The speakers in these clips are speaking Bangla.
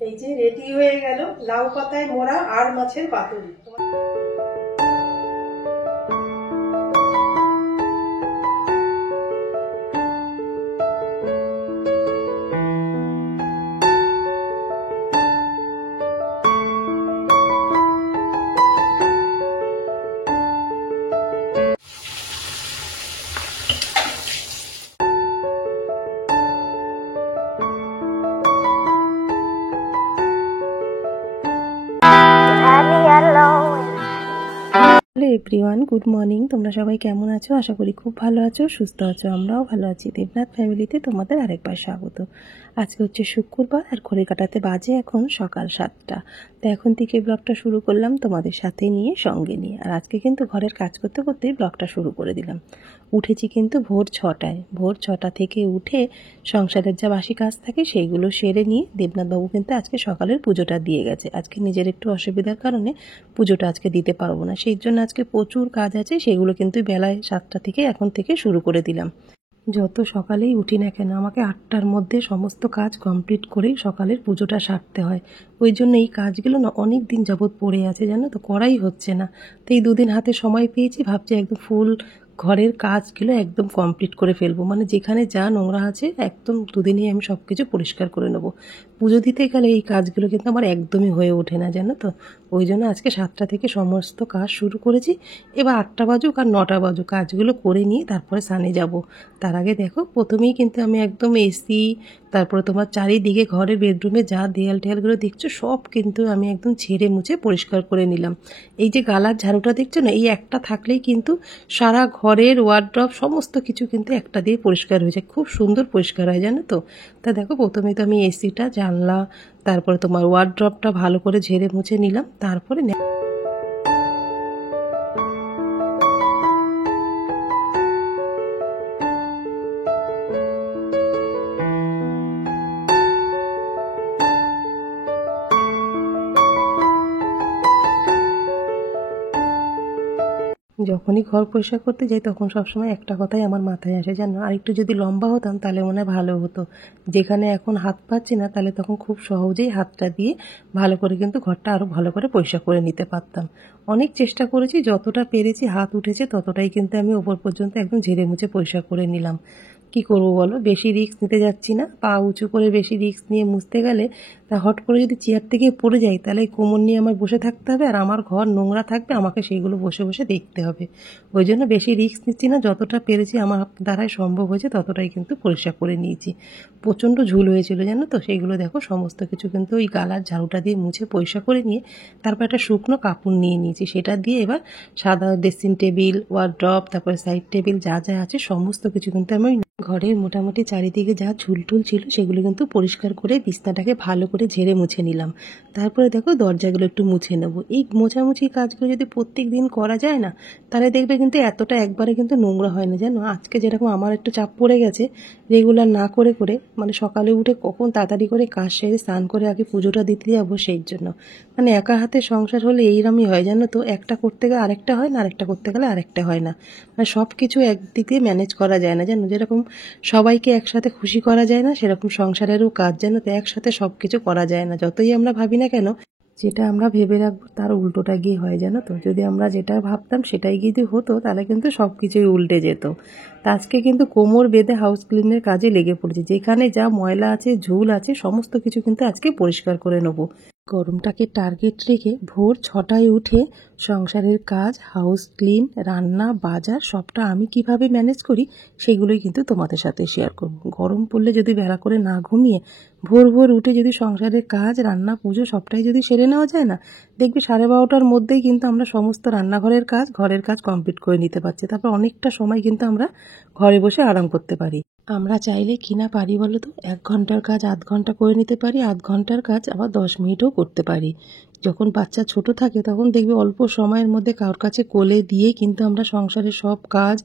এই যে রেডি হয়ে গেল লাউ পাতায় মোড়া আর মাছের পাতুরি। Hello everyone, good morning. তোমরা সবাই কেমন আছো? আশা করি খুব ভালো আছো, সুস্থ আছো। আমরাও ভালো আছি। দেবনাথ ফ্যামিলিতে তোমাদের আরেকবার স্বাগত। আজকে হচ্ছে শুক্রবার আর ঘড়ি কাটাতে বাজে এখন সকাল 7টা। তো এখন থেকে ব্লগটা শুরু করলাম তোমাদের সাথে নিয়ে, সঙ্গে নিয়ে। আর আজকে কিন্তু ঘরের কাজ করতে করতেই ব্লগটা শুরু করে দিলাম। উঠেছি কিন্তু ভোর 6টায়। ভোর 6টা থেকে উঠে সংসারের যা বাসি কাজ থাকে সেইগুলো সেরে নিয়ে দেবনাথবাবু কিন্তু আজকে সকালের পুজোটা দিয়ে গেছে। আজকে নিজের একটু অসুবিধার কারণে পুজোটা আজকে দিতে পারবো না, সেই জন্য আজকে প্রচুর কাজ আছে। সেগুলো কিন্তু বেলায় 7টা থেকে এখন থেকে শুরু করে দিলাম। যত সকালেই উঠি না কেন আমাকে 8টার মধ্যে সমস্ত কাজ কমপ্লিট করেই সকালের পুজোটা সারতে হয়। ওই জন্য এই কাজগুলো না অনেক দিন যাবৎ পড়ে আছে, জানো তো, করাই হচ্ছে না। তো এই 2 দিন হাতে সময় পেয়েছি, ভাবছি একদম ফুল ঘরের কাজগুলো একদম কমপ্লিট করে ফেলবো। মানে যেখানে যা নোংরা আছে একদম 2 দিনেই আমি সব কিছু পরিষ্কার করে নেবো। পুজো দিতে গেলে এই কাজগুলো কিন্তু আমার একদমই হয়ে ওঠে না, জানো তো। ওই জন্য আজকে 7টা থেকে সমস্ত কাজ শুরু করেছি। এবার 8টা বাজুক আর 9টা বাজুক কাজগুলো করে নিয়ে তারপরে স্নানে যাব। তার আগে দেখো প্রথমেই কিন্তু আমি একদম এসি, তারপরে তোমার চারিদিকে ঘরের বেডরুমে যা দেয়াল টেয়ালগুলো দেখছো সব কিন্তু আমি একদম ঝেড়ে মুছে পরিষ্কার করে নিলাম। এই যে গালার ঝাড়ুটা দেখছো না, এই একটা থাকলেই কিন্তু সারা ঘরের ওয়ার্ড্রপ সমস্ত কিছু কিন্তু একটা দিয়ে পরিষ্কার হয়ে যায়। খুব সুন্দর পরিষ্কার হয়, জানো তো। তা দেখো প্রথমে তো আমি এসিটা, জানলা, তারপরে তোমার ওয়ার্ড্রপটা ভালো করে ঝেড়ে মুছে নিলাম। তারপরে যখনই ঘর পরিষ্কার করতে যাই তখন সবসময় একটা কথাই আমার মাথায় আসে, জানো, আর একটু যদি লম্বা হতাম তাহলে মনে হয় ভালো হতো। যেখানে এখন হাত পাচ্ছি না, তাহলে তখন খুব সহজেই হাতটা দিয়ে ভালো করে কিন্তু ঘরটা আরও ভালো করে পরিষ্কার করে নিতে পারতাম। অনেক চেষ্টা করেছি, যতটা পেরেছি, হাত উঠেছে ততটাই কিন্তু আমি ওপর পর্যন্ত একদম ঝেড়ে মুছে পরিষ্কার করে নিলাম। কি করবো বলো, বেশি রিস্ক নিতে যাচ্ছি না। পা উঁচু করে বেশি রিস্ক নিয়ে মুছতে গেলে তা হট করে যদি চেয়ার থেকে পড়ে যাই তাহলে কোমর নিয়ে আমার বসে থাকতে হবে, আর আমার ঘর নোংরা থাকবে, আমাকে সেইগুলো বসে বসে দেখতে হবে। ওই জন্য বেশি রিস্ক নিচ্ছি না, যতটা পেরেছি আমার দ্বারাই সম্ভব হয়েছে ততটাই কিন্তু পরিষ্কার করে নিয়েছি। প্রচণ্ড ঝুল হয়েছিল, জানো তো, সেইগুলো দেখো সমস্ত কিছু কিন্তু ওই গালার ঝাড়ুটা দিয়ে মুছে পরিষ্কার করে নিয়ে তারপর একটা শুকনো কাপড় নিয়ে নিয়েছি। সেটা দিয়ে এবার সাদা ড্রেসিং টেবিল, ওয়ার্ড্রপ, তারপরে সাইড টেবিল যা যা আছে সমস্ত কিছু কিন্তু আমি ঘরের মোটামুটি চারিদিকে যা ঝুলটুল ছিল সেগুলো কিন্তু পরিষ্কার করে বিছনাটাকে ভালো করে ঝেড়ে মুছে নিলাম। তারপরে দেখো দরজাগুলো একটু মুছে নেব। এই মোছামুছি কাজগুলো যদি প্রত্যেক দিন করা যায় না, তাহলে দেখবে কিন্তু এতটা একবারে কিন্তু নোংরা হয় না, জানো। আজকে যেরকম আমার একটু চাপ পড়ে গেছে রেগুলার না করে করে, মানে সকালে উঠে কখন তাড়াতাড়ি করে কাজ সেরে স্নান করে আগে পুজোটা দিতে যাবো, সেই জন্য। মানে একা হাতে সংসার হলে এইরকমই হয়, জানো তো। একটা করতে গেলে আরেকটা হয় না, আরেকটা করতে গেলে আরেকটা হয় না। মানে সব কিছু একদিকে ম্যানেজ করা যায় না, জানো। যেরকম সবাইকে একসাথে খুশি করা যায় না, সেরকম সংসারেরও কাজ, জানো তো, একসাথে সব কিছু করা যায় না। যতই আমরা ভাবি না কেন, যেটা আমরা ভেবে রাখবো তার উল্টোটা গিয়ে হয়, জানো তো। যদি আমরা যেটা ভাবতাম সেটাই যদি হতো তাহলে কিন্তু সব কিছুই উল্টে যেত। তা আজকে কিন্তু কোমর বেঁধে হাউস ক্লিনের কাজে লেগে পড়েছি। যেখানে যা ময়লা আছে, ঝুল আছে, সমস্ত কিছু কিন্তু আজকে পরিষ্কার করে নেবো। গরমটাকে টার্গেট রেখে ভোর 6টায় উঠে সংসারের কাজ, হাউস ক্লিন, রান্না, বাজার সবটা আমি কিভাবে ম্যানেজ করি সেগুলোই কিন্তু তোমাদের সাথে শেয়ার করব। গরম পড়লে যদি বেলা করে না ঘুমিয়ে ভোর ভোর উঠে যদি সংসারের কাজ, রান্না, পুজো সবটাই যদি সেরে নেওয়া যায় না, দেখবি 12:30টার মধ্যেই কিন্তু আমরা সমস্ত রান্নাঘরের কাজ, ঘরের কাজ কমপ্লিট করে নিতে পারছি। তারপর অনেকটা সময় কিন্তু আমরা ঘরে বসে আরাম করতে পারি। আমরা চাইলে কিনা পারি বলো তো, 1 ঘন্টার কাজ আধ ঘন্টা করে নিতে পারি, আধ ঘন্টার কাজ আবার 10 মিনিটও করতে পারি। যখন বাচ্চা ছোট থাকে তখন দেখবি অল্প সময়ের মধ্যে কারোর কাছে কোলে দিয়ে কিন্তু আমরা সংসারের সব কাজ,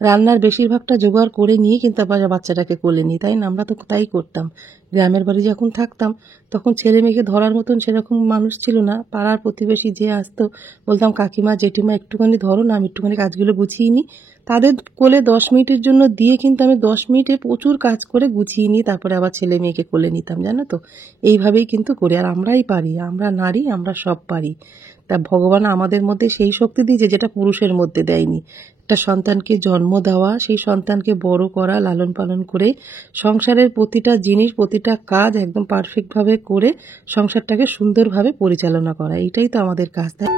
রান্নার বেশিরভাগটা জোগাড় করে নিয়ে কিন্তু আবার বাচ্চাটাকে কোলে নিই, তাই না? আমরা তো তাই করতাম। গ্রামের বাড়ি যখন থাকতাম তখন ছেলে মেয়েকে ধরার মতন সেরকম মানুষ ছিল না। পাড়ার প্রতিবেশী যে আসতো বলতাম কাকিমা জেঠিমা একটুখানি ধরো না, আমি একটুখানি কাজগুলো গুছিয়ে নিই। তাদের কোলে 10 মিনিটের জন্য দিয়ে কিন্তু আমি 10 মিনিটে প্রচুর কাজ করে গুছিয়ে নিই, তারপরে আবার ছেলে মেয়েকে কোলে নিতাম, জানো তো। এইভাবেই কিন্তু করি। আর আমরাই পারি, আমরা নারী, আমরা সব পারি। তা ভগবান আমাদের মধ্যে সেই শক্তি দিয়েছে যেটা পুরুষের মধ্যে দেয়নি। একটা সন্তানকে জন্ম দেওয়া, সেই সন্তানকে বড় করা, লালন পালন করে সংসারের প্রতিটা জিনিস, প্রতিটা কাজ একদম পারফেক্টভাবে করে সংসারটাকে সুন্দরভাবে পরিচালনা করা, এটাই তো আমাদের কাজ। তাই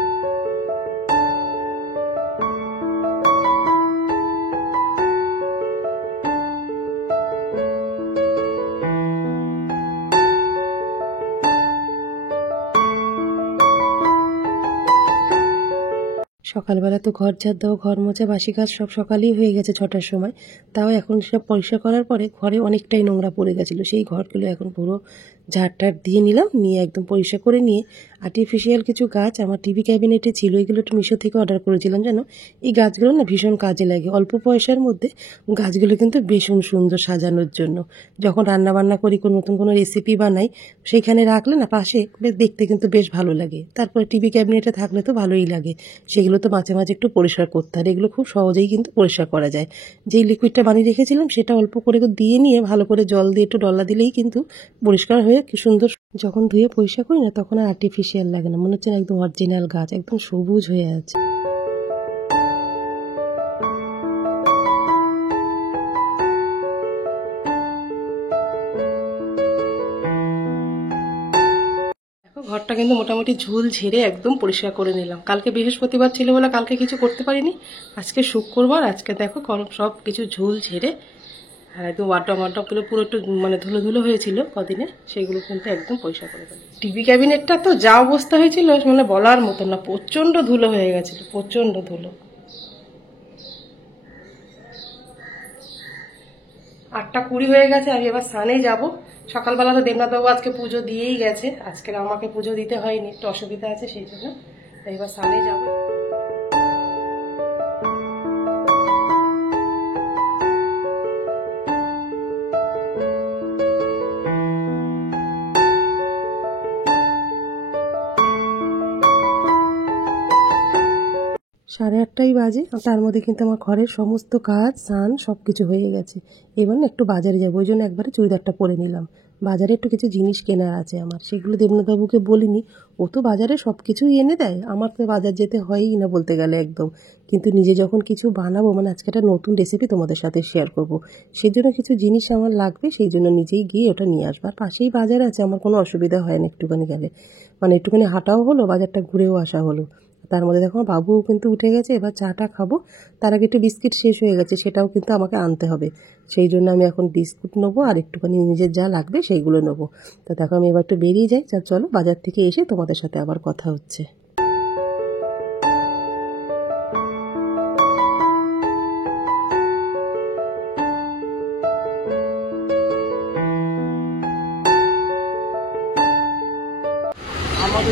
সকালবেলা তো ঘর ঝাড় দেওয়া, ঘর মোছা, বাসি কাজ সব সকালেই হয়ে গেছে 6টার সময়। তাও এখন সব পরিষ্কার করার পরে ঘরে অনেকটাই নোংরা পড়ে গেছিলো, সেই ঘরগুলো এখন পুরো ঝাড়টার দিয়ে নিলাম, নিয়ে একদম পরিষ্কার করে নিয়ে আর্টিফিশিয়াল কিছু গাছ আমার টিভি ক্যাবিনেটে ছিল, এগুলো একটু মিশো থেকে অর্ডার করেছিলাম। জানো এই গাছগুলো না ভীষণ কাজে লাগে, অল্প পয়সার মধ্যে গাছগুলো কিন্তু ভীষণ সুন্দর সাজানোর জন্য। যখন রান্না বান্না করি, কোনো নতুন কোনো রেসিপি বানাই, সেইখানে রাখলে না পাশে বেশ দেখতে কিন্তু বেশ ভালো লাগে। তারপরে টিভি ক্যাবিনেটে থাকলে তো ভালোই লাগে। সেগুলো তো মাঝে মাঝে একটু পরিষ্কার করতে হয়, এগুলো খুব সহজেই কিন্তু পরিষ্কার করা যায়। যেই লিকুইডটা বানিয়ে রেখেছিলাম সেটা অল্প করে দিয়ে নিয়ে ভালো করে জল দিয়ে একটু ডলা দিলেই কিন্তু পরিষ্কার হয়ে কি সুন্দর। যখন ধুয়ে পরিষ্কার করি না তখন আর আর্টিফিশিয়াল লাগে না, মনে হচ্ছে না একদম অরিজিনাল গাছ, একদম সবুজ হয়ে আছে। ঘরটা কিন্তু মোটামুটি ঝুল ঝেড়ে একদম পরিষ্কার করে নিলাম। কালকে বৃহস্পতিবার ছিল বলে কালকে কিছু করতে পারিনি, আজকে শুক্রবার, আজকে দেখো সব কিছু ঝুল ঝেড়ে আর একদম ওয়ার্ডগুলো পুরো একটু মানে ধুলো ধুলো হয়েছিল কদিনে, সেগুলো কিন্তু একদম পরিষ্কার করে দিলাম। টিভি ক্যাবিনেটটা তো যা অবস্থা হয়েছিল মানে বলার মতো না, প্রচণ্ড ধুলো হয়ে গেছিল, প্রচণ্ড ধুলো। 8টা 20 হয়ে গেছে, আমি এবার স্নানে যাব। সকালবেলা তো দেবনাথবাবু আজকে পুজো দিয়েই গেছে, আজকে আমাকে পুজো দিতে হয়নি, একটু অসুবিধা আছে সেই জন্য। তাই এবার স্নানে যাব। সাড়ে 8টাই বাজে, তার মধ্যে কিন্তু আমার ঘরের সমস্ত কাজ স্নান সব কিছু হয়ে গেছে। এবার না একটু বাজারে যাবো, ওই জন্য একবারে চুড়িদারটা পরে নিলাম। বাজারে একটু কিছু জিনিস কেনার আছে আমার, সেগুলো দেবনাথবাবুকে বলিনি, ও তো বাজারে সব কিছুই এনে দেয়, আমার তো বাজার যেতে হয়ই না বলতে গেলে একদম। কিন্তু নিজে যখন কিছু বানাবো, মানে আজকে একটা নতুন রেসিপি তোমাদের সাথে শেয়ার করব, সেই জন্য কিছু জিনিস আমার লাগবে, সেই জন্য নিজেই গিয়ে ওটা নিয়ে আসবো। আর পাশেই বাজার আছে, আমার কোনো অসুবিধা হয় না একটুখানি গেলে, মানে একটুখানি হাঁটাও হলো, বাজারটা ঘুরেও আসা হলো। তার মধ্যে দেখো বাবুও কিন্তু উঠে গেছে, এবার চাটা খাবো। তার আগে একটু বিস্কিট শেষ হয়ে গেছে, সেটাও কিন্তু আমাকে আনতে হবে, সেই জন্য আমি এখন বিস্কুট নেবো আর একটুখানি নিজের যা লাগবে সেইগুলো নেবো। তো দেখো আমি এবার একটু বেরিয়ে যাই, যা চলো বাজার থেকে এসে তোমাদের সাথে আবার কথা হচ্ছে।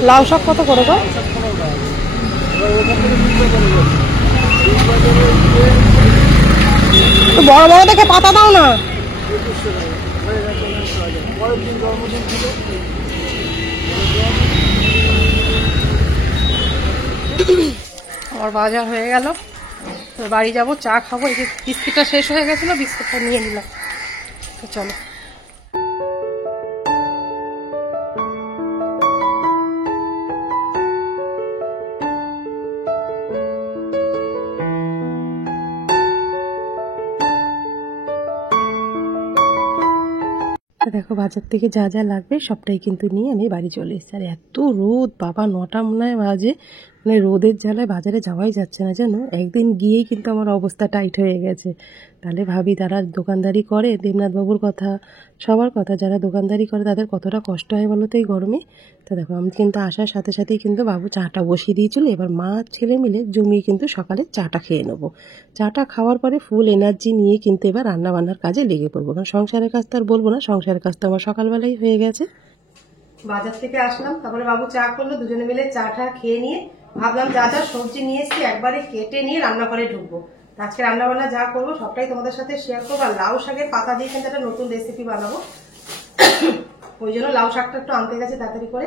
লাউ শাক কত করে গো? তো বড় বড় দেখে পাতা দাও না। আমার বাজার হয়ে গেল, তো বাড়ি যাবো, চা খাবো। এই যে বিস্কিটটা শেষ হয়ে গেছিলো, বিস্কুটটা নিয়ে নিলাম। তো চলো। দেখো বাজার থেকে যা যা লাগবে সবটাই কিন্তু নিয়ে আমি বাড়ি চলে এসেছি। আর এত রোদ বাবা, 9টা মনে হয় বাজে, মানে রোদের জ্বালায় বাজারে যাওয়াই যাচ্ছে না জানো। একদিন গিয়েই কিন্তু আমার অবস্থা টাইট হয়ে গেছে। তাহলে ভাবি যারা দোকানদারি করে, দেবনাথবাবুর কথা, সবার কথা, যারা দোকানদারি করে তাদের কতটা কষ্ট হয় বলো তো এই গরমে। তো দেখো আমি কিন্তু আসার সাথে সাথেই কিন্তু বাবু চাটা বসিয়ে দিয়েছিল, এবার মা ছেলে মিলে জমিয়ে কিন্তু সকালে চাটা খেয়ে নেবো। চাটা খাওয়ার পরে ফুল এনার্জি নিয়ে কিন্তু এবার রান্নাবান্নার কাজে লেগে পড়বো, কারণ সংসারের কাজ তো আর বলবো না, সংসারের কাজ তো আমার সকালবেলাই হয়ে গেছে। বাজার থেকে আসলাম, তারপরে বাবু চা করলো, দুজনে মিলে চাটা খেয়ে নিয়ে ভাবলাম যা যা সবজি নিয়ে এসেছি একবারে কেটে নিয়ে রান্নাঘরে ঢুকবো। আজকে রান্নাবান্না যা করবো সবটাই তোমাদের সাথে শেয়ার করবো। আর লাউ শাকের পাতা দিয়ে কিন্তু একটা নতুন রেসিপি বানাবো, ওই জন্য লাউ শাকটা একটু আনতে গেছে তাড়াতাড়ি করে।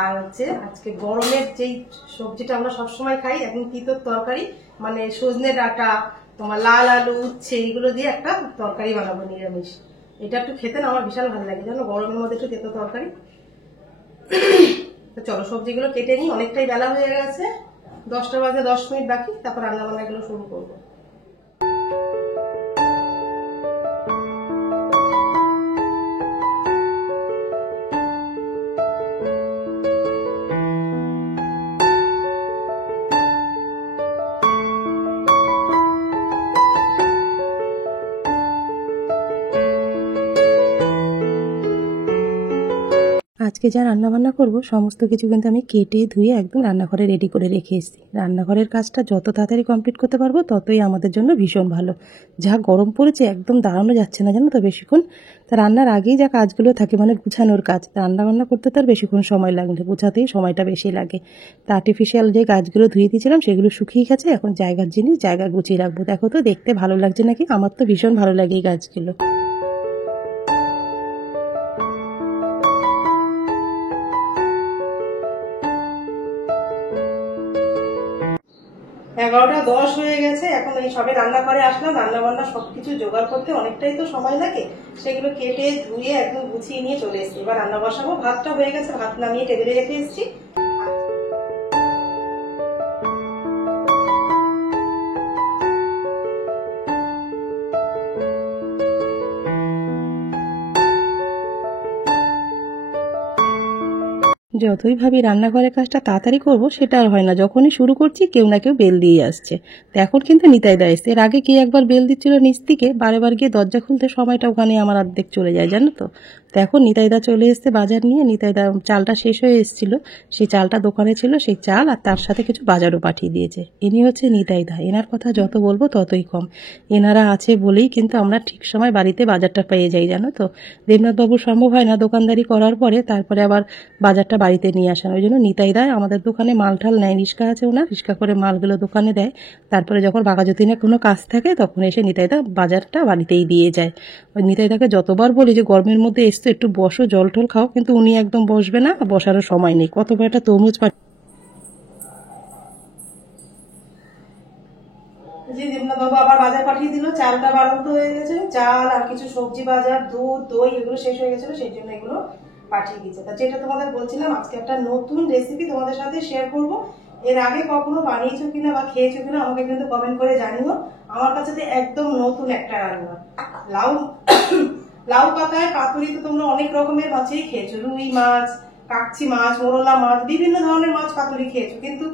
আর হচ্ছে আজকে গরমের যেই সবজিটা আমরা সবসময় খাই, এখন তিতর তরকারি, মানে সজনে ডাঁটা, তোমার লাল আলু, উচ্ছে, এইগুলো দিয়ে একটা তরকারি বানাবো নিরামিষ। এটা একটু খেতে না আমার বিশাল ভালো লাগে জানো, গরমের মধ্যে একটু তেতো তরকারি। তো চলো সবজিগুলো কেটে নিই, অনেকটাই বেলা হয়ে গেছে, 10টা বাজে 10 মিনিট বাকি, তারপর রান্না বান্নাগুলো শুরু করবো। আজকে যা রান্নাবান্না করব সমস্ত কিছু কিন্তু আমি কেটে ধুয়ে একদম রান্নাঘরে রেডি করে রেখে এসেছি। রান্নাঘরের কাজটা যত তাড়াতাড়ি কমপ্লিট করতে পারবো ততই আমাদের জন্য ভীষণ ভালো। যা গরম পড়েছে একদম দাঁড়ানো যাচ্ছে না জানো তো বেশিক্ষণ। তা রান্নার আগেই যা কাজগুলো থাকে মানে গুছানোর কাজ, রান্নাবান্না করতে তো আর বেশিক্ষণ সময় লাগে না, গুছাতেই সময়টা বেশি লাগে। তা আর্টিফিশিয়াল যে গাছগুলো ধুয়ে দিয়েছিলাম সেগুলো শুকিয়ে গেছে, এখন জায়গার জিনিস জায়গায় গুছিয়ে রাখবো। দেখো তো দেখতে ভালো লাগছে নাকি? আমার তো ভীষণ ভালো লাগে এই গাছগুলো। 11টা 10 হয়ে গেছে, এখন এই সবে রান্নাঘরে আসলাম। রান্না বান্না সবকিছু জোগাড় করতে অনেকটাই তো সময় লাগে, সেগুলো কেটে ধুয়ে একদম গুছিয়ে নিয়ে চলে এসেছি। এবার রান্না বসাবো। ভাতটা হয়ে গেছে, ভাত নামিয়ে টেবিলে রেখে এসেছি। 'যতই ভাবি রান্নাঘরের কাজটা তাড়াতাড়ি করব সেটা আর হয় না, যখনই শুরু করছি কেউ না কেউ বেল দিয়ে আসছে। তো এখন কিন্তু নিতাইদা এসছে, এর আগে কে একবার বেল দিচ্ছিল নিচ থেকে, বারে গিয়ে দরজা খুলতে সময়টা ওখানে আমার অর্ধেক চলে যায় জানো তো। তো এখন নিতাইদা চলে এসছে বাজার নিয়ে। নিতাইদা চালটা শেষ হয়ে এসেছিল, সেই চালটা দোকানে ছিল, সেই চাল আর তার সাথে কিছু বাজারও পাঠিয়ে দিয়েছে। ইনি হচ্ছে নিতাইদা, এনার কথা যত বলবো ততই কম। এনারা আছে বলেই কিন্তু আমরা ঠিক সময় বাড়িতে বাজারটা পেয়ে যাই জানো তো। দেবনাথবাবু সম্ভব হয় না দোকানদারি করার পরে তারপরে আবার বাজারটা বাড়িতে নিয়ে আসেন, ওই জন্য নিতাইদা আমাদের দোকানে মাল ঠাল নেয়। রিক্সা আছে ওনার, রিক্সা করে মালগুলো দোকানে দেয়। তারপরে যখন বাঘাযতীনে কোনো কাজ থাকে তখন এসে নিতাইদা বাজারটা বাড়িতেই দিয়ে যায়। ওই নিতাইদাকে যতবার বলি যে গরমের মধ্যে এসছো একটু বসো, জল টল খাও, কিন্তু উনি একদম বসবে না, বসারও সময় নেই। কতবার একটা তরমুজ দেবনাথবাবু আবার বাজার পাঠিয়ে দিল, চালটা বাড়ন্ত হয়ে গেছে। চাল আর কিছু সবজি বাজার, দুধ, দই এগুলো শেষ হয়ে গেছিল, সেই জন্য এগুলো পাঠিয়ে দিচ্ছে। তা যেটা তোমাদের বলছিলাম, আজকে একটা নতুন রেসিপি তোমাদের সাথে শেয়ার করব। এর আগে কখনো বানিয়েছো কিনা বা খেয়েছো কিনা আমাকে কিন্তু কমেন্ট করে জানিও। আমার কাছে তো একদম নতুন একটা রান্না। লাউ লাউ পাতায় পাতুরি তো তোমরা অনেক রকমের মাছই খেয়েছো, রুই মাছ, কাকচি মাছ, মোরলা মাছ, বিভিন্ন ধরনের মাছ পাতুরি খেয়েছো, কিন্তু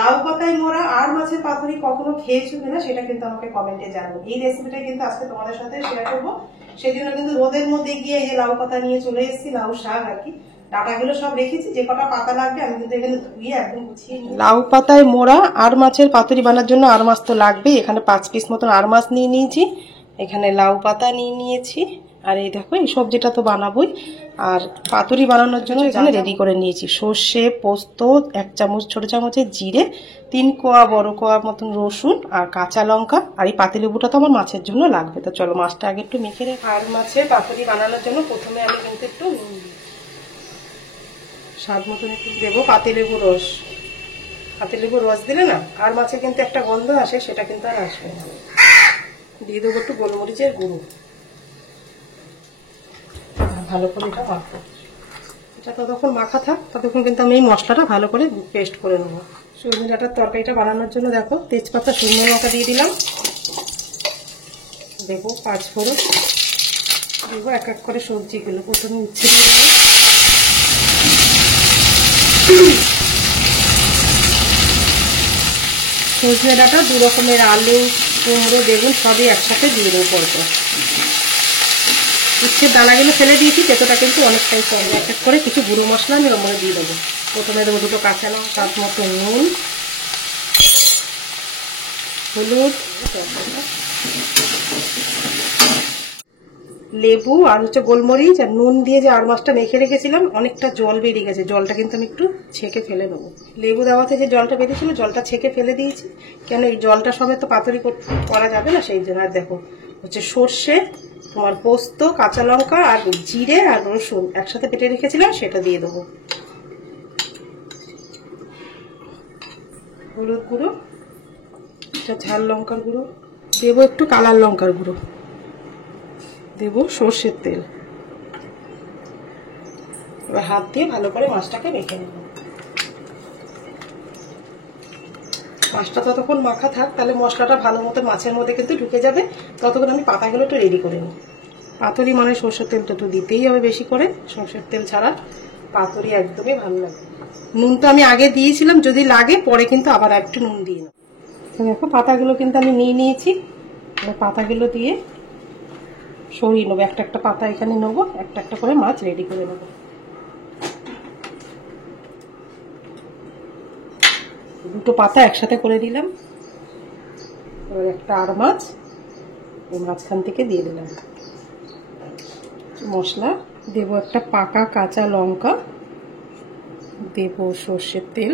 লাউ পাতায় মোড়া আর মাছের পাতুরি কখনো খেয়েছো কিনা সেটা কিন্তু আমাকে কমেন্টে জানাও। এই রেসিপিটা কিন্তু আজকে তোমাদের সাথে শেয়ার করবো। সেজন্য কিন্তু রোদের মধ্যে গিয়ে এই যে লাউ পাতা নিয়ে চলে এসেছি, লাউ শাক আর কি, ডাটাগুলো সব রেখেছি, যে কটা পাতা লাগবে আমি কিন্তু এখানে ধুয়ে একদম গুছিয়ে নিই। লাউ পাতায় মোড়া আর মাছের পাতুরি বানার জন্য আর মাছ তো লাগবেই। এখানে 5 পিস মতন আর মাছ নিয়ে নিয়েছি, এখানে লাউ পাতা নিয়ে নিয়েছি, আর এই দেখো এই সবজিটা তো বানাবোই। আর পাতুরি বানানোর জন্য এখানে রেডি করে নিয়েছি সর্ষে, পোস্ত, 1 চামচ ছোট চামচের জিরে, 3 কোয়া বড় কোয়া মতন রসুন আর কাঁচা লঙ্কা, আর এই পাতিলেবুটা তো আমার মাছের জন্য লাগবে। তো চলো মাছটা আগে একটু মেখে রেখে। আর মাছের পাতুরি বানানোর জন্য প্রথমে আমি কিন্তু একটু স্বাদ মতন একটু দেবো পাতিলেবুর রস। পাতিলেবুর রস দিলে না আর মাছে কিন্তু একটা গন্ধ আসে, সেটা কিন্তু আর আসবে না। দিয়ে দেবো একটু গোলমরিচের গুঁড়ো, ভালো করে এটা মাখবো। এটা ততক্ষণ মাখা থাক, ততক্ষণ কিন্তু আমি এই মশলাটা ভালো করে পেস্ট করে নেবো। সজনে ডাঁটার তরকারিটা বানানোর জন্য দেখো তেজপাতা, শুকনো লঙ্কা দিয়ে দিলাম, দেবো 5 ফোড়ন, দেবো এক এক করে সবজিগুলো। প্রথমে উচ্ছে দিয়ে দেবো, সজনে ডাঁটা 2 রকমের, আলু, কুমড়ো, বেগুন সবই একসাথে দিয়ে দেবো পরপর। উচ্ছের দানাগুলো ফেলে দিয়েছি, তেতোটা কিন্তু অনেকটাই কম। এক এক করে কিছু গুঁড়ো মশলা আমি ওর মধ্যে দিয়ে দেবো। প্রথমে দেবো 2টো কাঁচা লঙ্কা, স্বাদ মতো নুন, হলুদ, লেবু আর হচ্ছে গোলমরিচ আর নুন দিয়ে যে আর মাছটা মেখে রেখেছিলাম, অনেকটা জল বেরিয়ে গেছে, জলটা কিন্তু আমি একটু ছেঁকে ফেলে দেবো। লেবু দেওয়াতে যে জলটা বেরিয়েছিল জলটা ছেঁকে ফেলে দিয়েছি, কেন এই জলটা সমেত তো পাতুরি করা যাবে না, সেই জন্য। আর দেখো হচ্ছে সর্ষে, তোমার পোস্ত, কাঁচা লঙ্কা আর জিরে আর রসুন একসাথে বেটে রেখেছিলাম, সেটা দিয়ে দেবো। হলুদ গুঁড়ো, এটা ঝাল লঙ্কার গুঁড়ো দেবো, একটু কালার লঙ্কার গুঁড়ো দেবো, সর্ষের তেল। এবার হাত দিয়ে ভালো করে মাছটাকে মেখে নেব। মাছটা ততক্ষণ মাখা থাক, তাহলে মশলাটা ভালো মতো মাছের মধ্যে কিন্তু ঢুকে যাবে। ততক্ষণ আমি পাতাগুলো একটু রেডি করে নিই। পাতুরি মানে সর্ষের তেলটা তো দিতেই হবে বেশি করে, সর্ষের তেল ছাড়া পাতুরি একদমই ভালো লাগে। নুন তো আমি আগে দিয়েছিলাম, যদি লাগে পরে কিন্তু আবার একটু নুন দিয়ে নেব। দেখো পাতাগুলো কিন্তু আমি নিয়ে নিয়েছি, পাতাগুলো দিয়ে সরিয়ে নেবো। একটা একটা পাতা এখানে নেবো, একটা একটা করে মাছ রেডি করে নেবো। দুটো পাতা একসাথে করে দিলাম। এবার একটা আর মাছ এই মাঝখান থেকে দিয়ে দিলাম। মশলা দেবো, একটা পাকা কাঁচা লঙ্কা দেব, সর্ষের তেল।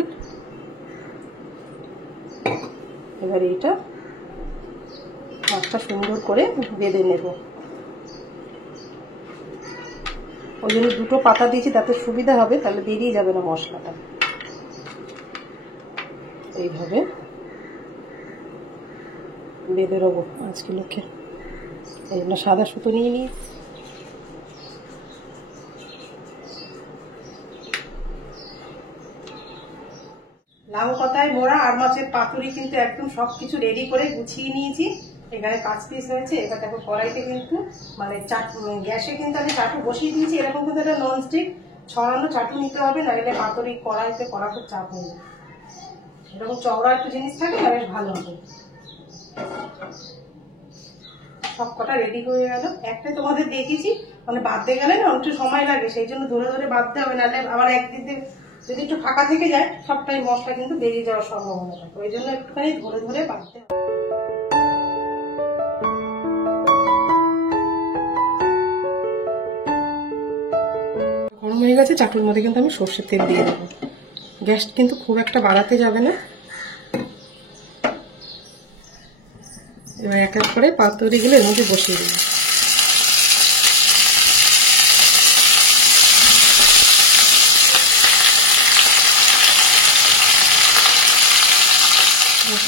এবার এইটা মাছটা সুন্দর করে বেঁধে নেব। ওই জন্য দুটো পাতা দিয়েছি, তাতে সুবিধা হবে, তাহলে বেরিয়ে যাবে না মশলাটা। এইভাবে বেঁধে নেবো মাছগুলোকে। এই জন্য সাদা সুতো নিয়ে নিই। লাউ পাতায় মোড়া আর মাছের পাতুরি কিন্তু একদম সবকিছু রেডি করে গুছিয়ে নিয়েছি। এখানে 5 পিস হয়েছে। এবার দেখো কড়াইতে কিন্তু মানে গ্যাসে কিন্তু আমি চাটু বসিয়ে দিয়েছি। এরকম কিন্তু একটা ননস্টিক ছড়ানো চাটু নিতে হবে, নাহলে পাতুরি কড়াইতে করা খুব চাপ হয়ে যায়। এরকম চওড়া একটু জিনিস থাকে না, বেশ ভালো হবে। সব কটা রেডি হয়ে গেল। একটাই তোমাদের দেখিয়েছি, মানে বাঁধতে গেলে না একটু সময় লাগে, সেই জন্য ধরে ধরে বাঁধতে হবে, নাহলে আবার একদিক দিয়ে যদি একটু ফাঁকা থেকে যায় সবটাই মশলা কিন্তু বেরিয়ে যাওয়ার সম্ভাবনা থাকে। ওই জন্য একটুখানি ধরে ধরে বাঁধতে হবে। গরম হয়ে গেছে, চাটুর মধ্যে কিন্তু আমি সর্ষের তেল দিয়ে দেবো। গ্যাস কিন্তু খুব একটা বাড়াতে যাবে না। এবার এক এক করে পাতুরিগুলো এর মধ্যে বসিয়ে দেবো।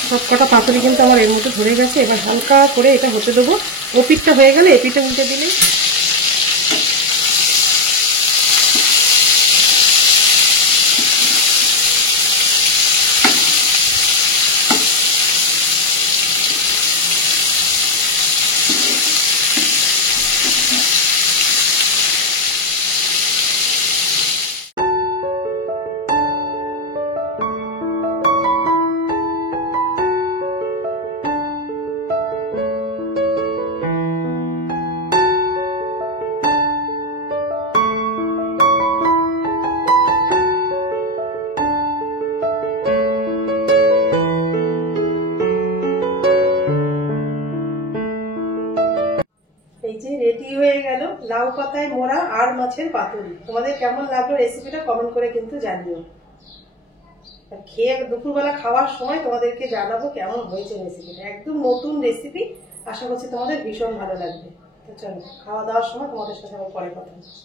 সব কটা পাতুরি কিন্তু আমার এর মধ্যে ধরে গেছে। এবার হালকা করে এটা হতে দেবো। ও পিঠটা হয়ে গেলে এ পিঠে উল্টে দিলেই রেডি হয়ে গেল লাউ পাতায় মোড়া আর মাছের পাতুরি। তোমাদের কেমন লাগলো রেসিপিটা কমেন্ট করে কিন্তু জানিও। খেয়ে দুপুরবেলা খাওয়ার সময় তোমাদেরকে জানাবো কেমন হয়েছে রেসিপিটা। একদম নতুন রেসিপি, আশা করছি তোমাদের ভীষণ ভালো লাগবে। তো চলো খাওয়া দাওয়ার সময় তোমাদের সাথে আবার পরে কথা বলছি।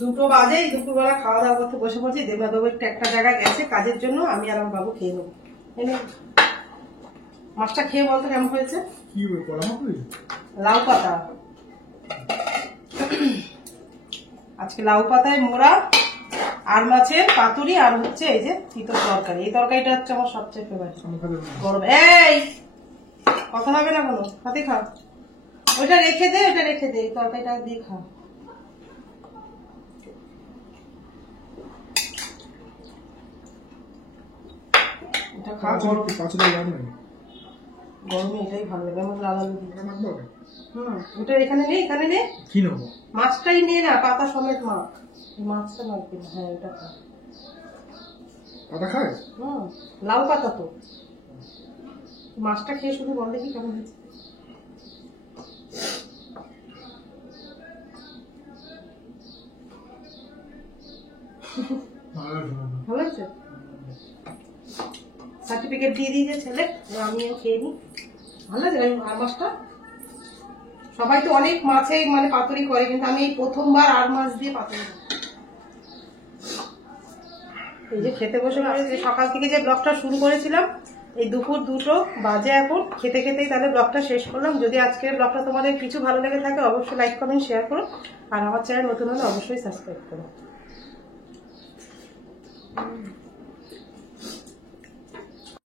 দুটো বাজে, দুপুরবেলা খাওয়া দাওয়া করতে বসে পড়ছি। দেবনাথবাবু একটা জায়গায় গেছে কাজের জন্য, আমি আর আমার বাবু খেয়ে নেবো। মাছটা খেয়ে বলতো কেমন হয়েছে। লাউ পাতা, আজকে লাউ পাতায় মোড়া আর মাছের পাতুরি, আর হচ্ছে এই যে তিতর তরকারি। এই তরকারিটা হচ্ছে আমার সবচেয়ে ফেভারিট। গরম এই কথা হবে না কোনো, হাতে খা। ওইটা রেখে দে, ওইটা রেখে দে, এই তরকারিটা দিয়ে খা। গরমে এটাই ভালো লাগে আমার। লাল আলু ওটা এখানে নেই, এখানে নে, কি নেব? মাছটাই নে না, পাতা সমেত মাছ। মাছটা লাগবে না। হ্যাঁ এটা খা। পাতা খায়? লাউ পাতা তো। মাছটা খেয়ে শুধু বল দেখি কেমন হয়েছে। ভালো লাগছে? সার্টিফিকেট দিয়ে দিয়েছে ছেলে, আমিও খেয়ে নিই। ভালো লাগে আর মাছটা। সবাই তো অনেক মাছে মানে পাতুরি করে, কিন্তু আমি এই প্রথমবার আর মাছ দিয়ে পাতুরি। এই যে খেতে বসে পড়েছি, সকাল থেকে যে ব্লগটা শুরু করেছিলাম, এই দুপুর 2টো বাজে এখন, খেতে খেতেই তাহলে ব্লগটা শেষ করলাম। যদি আজকের ব্লগটা তোমাদের কিছু ভালো লেগে থাকে অবশ্যই লাইক কমেন্ট শেয়ার করো, আর আমার চ্যানেল নতুন হলে অবশ্যই সাবস্ক্রাইব করো।